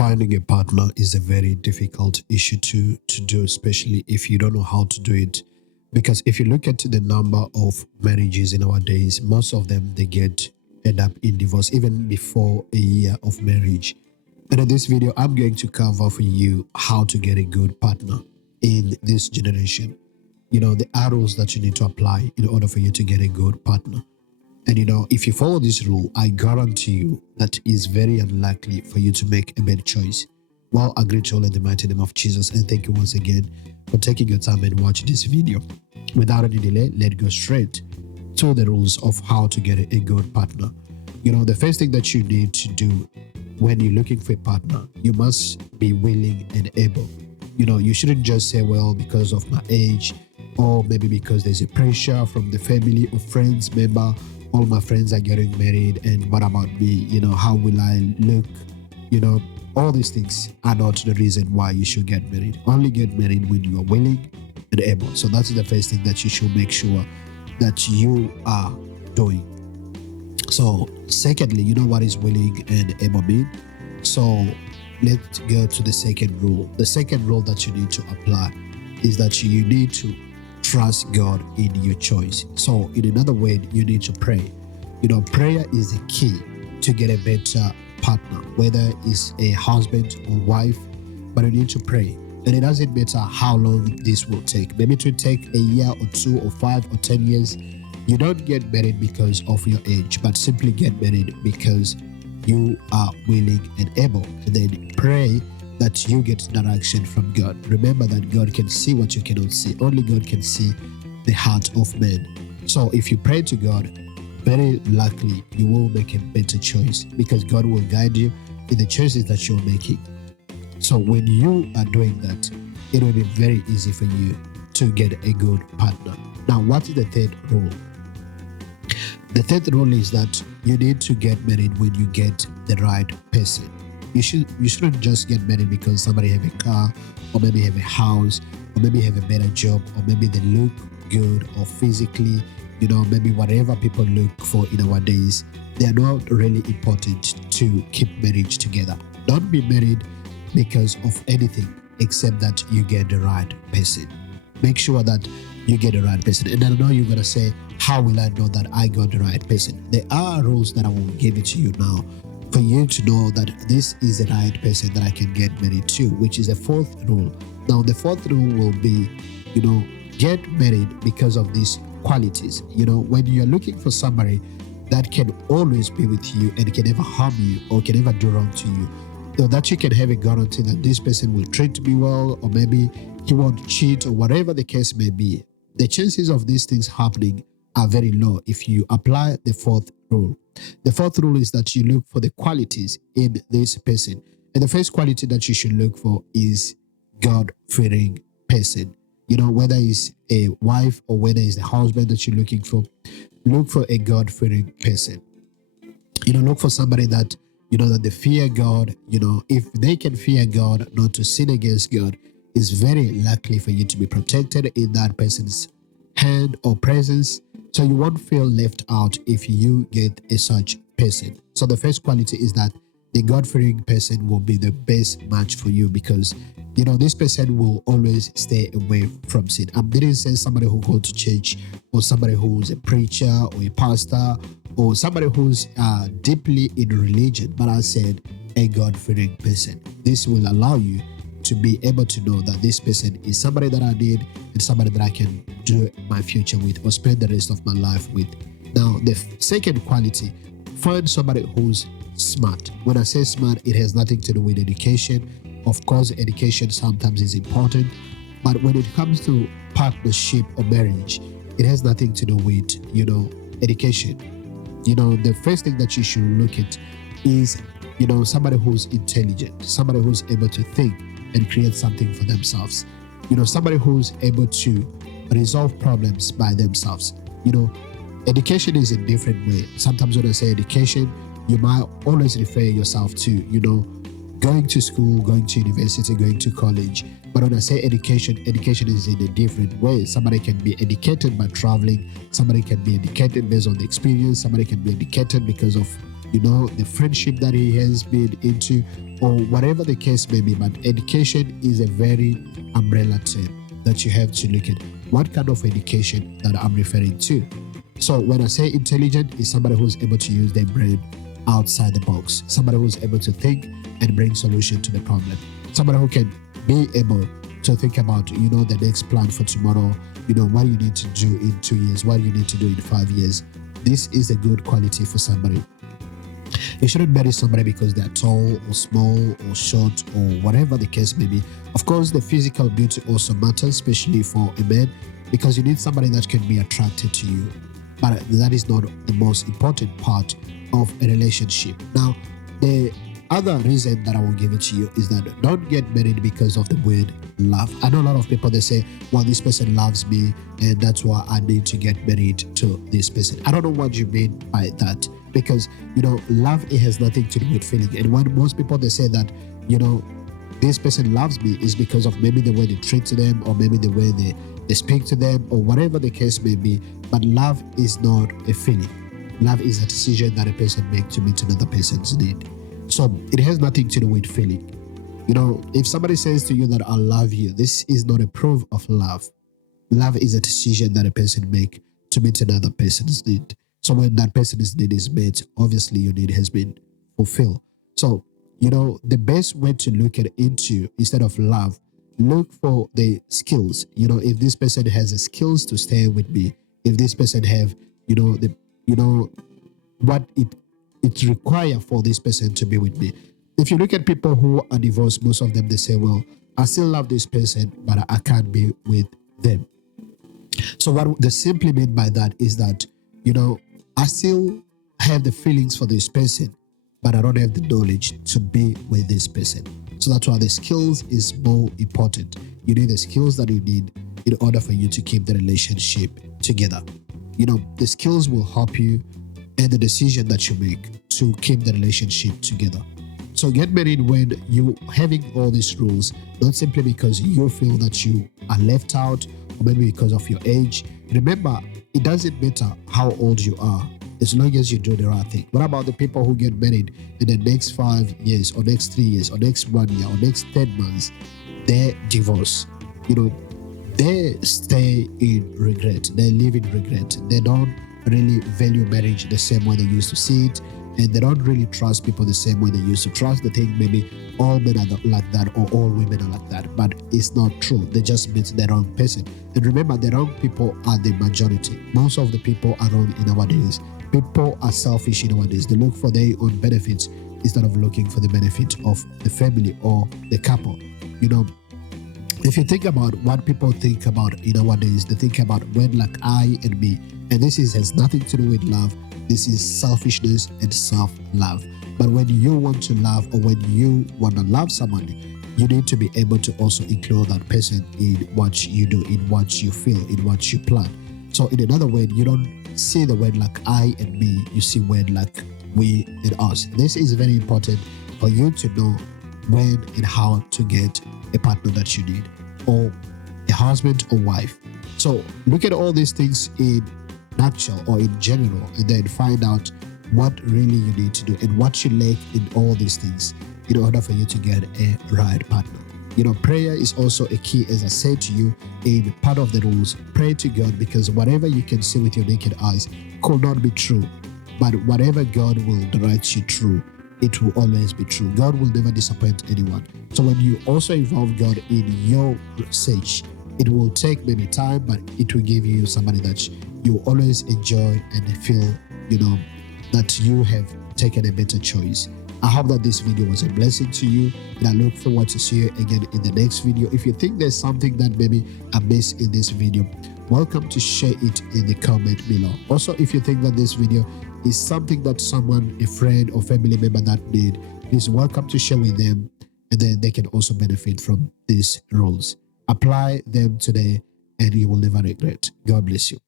Finding a partner is a very difficult issue to do, especially if you don't know how to do it. Because if you look at the number of marriages in our days, most of them they end up in divorce even before a year of marriage. And in this video, I'm going to cover for you how to get a good partner in this generation. The arrows that you need to apply in order for you to get a good partner. And if you follow this rule, I guarantee you that it's very unlikely for you to make a bad choice. Well, I greet you all in the mighty name of Jesus, and thank you once again for taking your time and watching this video. Without any delay, let's go straight to the rules of how to get a good partner. The first thing that you need to do when you're looking for a partner, you must be willing and able. You shouldn't just say, well, because of my age, or maybe because there's a pressure from the family or friends member. All my friends are getting married, and what about me? How will I look? All these things are not the reason why you should get married. Only get married when you are willing and able. So that's the first thing that you should make sure that you are doing. So secondly, you know what is willing and able mean? So let's go to the second rule. The second rule that you need to apply is that you need to trust God in your choice. So in another way, you need to pray. Prayer is the key to get a better partner, whether it's a husband or wife, but you need to pray. And it doesn't matter how long this will take. Maybe it will take a year or 2 or 5 or 10 years. You don't get married because of your age, but simply get married because you are willing and able. And then pray that you get direction from God. Remember that God can see what you cannot see. Only God can see the heart of man. So if you pray to God, very likely you will make a better choice because God will guide you in the choices that you're making. So when you are doing that, it will be very easy for you to get a good partner. Now, what is the third rule? The third rule is that you need to get married when you get the right person. You shouldn't just get married because somebody have a car, or maybe have a house, or maybe have a better job, or maybe they look good, or physically, maybe whatever people look for in our days, they are not really important to keep marriage together. Don't be married because of anything except that you get the right person. Make sure that you get the right person. And I know you're going to say, how will I know that I got the right person? There are rules that I will give it to you now for you to know that this is the right person that I can get married to, which is the fourth rule. Now, the fourth rule will be, get married because of these qualities. When you're looking for somebody that can always be with you and can never harm you or can never do wrong to you, so that you can have a guarantee that this person will treat me well, or maybe he won't cheat, or whatever the case may be, the chances of these things happening are very low if you apply the fourth rule. The fourth rule is that you look for the qualities in this person. And the first quality that you should look for is God-fearing person. Whether it's a wife or whether it's the husband that you're looking for, look for a God-fearing person. Look for somebody that, that they fear God. If they can fear God, not to sin against God, it's very likely for you to be protected in that person's hand or presence. So you won't feel left out if you get a such person. So the first quality is that the God-fearing person will be the best match for you because, this person will always stay away from sin. I didn't say somebody who goes to church, or somebody who's a preacher or a pastor, or somebody who's deeply in religion, but I said a God-fearing person. This will allow you to be able to know that this person is somebody that I need and somebody that I can do my future with or spend the rest of my life with. Now, the second quality, find somebody who's smart. When I say smart, it has nothing to do with education. Of course, education sometimes is important, but when it comes to partnership or marriage, it has nothing to do with, education. The first thing that you should look at is, somebody who's intelligent, somebody who's able to think and create something for themselves. Somebody who's able to resolve problems by themselves. Education is a different way. Sometimes when I say education, you might always refer yourself to, going to school, going to university, going to college. But when I say education, education is in a different way. Somebody can be educated by traveling. Somebody can be educated based on the experience. Somebody can be educated because of, the friendship that he has been into. or whatever the case may be. But education is a very umbrella term that you have to look at. What kind of education that I'm referring to? So when I say intelligent, is somebody who's able to use their brain outside the box, somebody who's able to think and bring solution to the problem, somebody who can be able to think about, the next plan for tomorrow, what you need to do in 2 years, what you need to do in 5 years. This is a good quality for somebody. You shouldn't marry somebody because they're tall or small or short or whatever the case may be. Of course, the physical beauty also matters, especially for a man, because you need somebody that can be attracted to you. But that is not the most important part of a relationship. Now, the other reason that I will give it to you is that don't get married because of the word love. I know a lot of people, they say, well, this person loves me and that's why I need to get married to this person. I don't know what you mean by that, because, love, it has nothing to do with feeling. And when most people, they say that, this person loves me, is because of maybe the way they treat them, or maybe the way they speak to them, or whatever the case may be. But love is not a feeling. Love is a decision that a person makes to meet another person's need. So it has nothing to do with feeling. If somebody says to you that I love you, this is not a proof of love. Love is a decision that a person makes to meet another person's need. So when that person's need is met, obviously your need has been fulfilled. So, the best way to look at into, instead of love, look for the skills. If this person has the skills to stay with me, if this person have, what it requires for this person to be with me. If you look at people who are divorced, most of them, they say, well, I still love this person, but I can't be with them. So what they simply mean by that is that, I still have the feelings for this person, but I don't have the knowledge to be with this person. So that's why the skills is more important. You need the skills that you need in order for you to keep the relationship together. The skills will help you and the decision that you make to keep the relationship together. So get married when you having all these rules, not simply because you feel that you are left out, or maybe because of your age. Remember, it doesn't matter how old you are, as long as you do the right thing. What about the people who get married in the next 5 years, or next 3 years, or next 1 year, or next 10 months, they divorce? They stay in regret. They live in regret. They don't really value marriage the same way they used to see it, and they don't really trust people the same way they used to trust. They think maybe all men are like that, or all women are like that, but it's not true. They just meet the wrong person. And remember, the wrong people are the majority. Most of the people are wrong in our days. People are selfish in our days. They look for their own benefits instead of looking for the benefit of the family or the couple. If you think about what people think about in our days, they think about when like I and me. And this has nothing to do with love. This is selfishness and self-love. But when you want to love, or when you want to love somebody, you need to be able to also include that person in what you do, in what you feel, in what you plan. So in another word, you don't see the word like I and me, you see word like we and us. This is very important for you to know when and how to get a partner that you need, or a husband or wife. So look at all these things in nutshell or in general, and then find out what really you need to do and what you lack in all these things in order for you to get a right partner. Prayer is also a key, as I said to you in part of the rules. Pray to God, because whatever you can see with your naked eyes could not be true. But whatever God will direct you through, it will always be true. God will never disappoint anyone. So when you also involve God in your search, it will take maybe time, but it will give you somebody that you always enjoy and feel, that you have taken a better choice. I hope that this video was a blessing to you, and I look forward to see you again in the next video. If you think there's something that maybe I missed in this video, welcome to share it in the comment below. Also, if you think that this video is something that someone, a friend or family member that need, please welcome to share with them, and then they can also benefit from these rules. Apply them today and you will never regret. God bless you.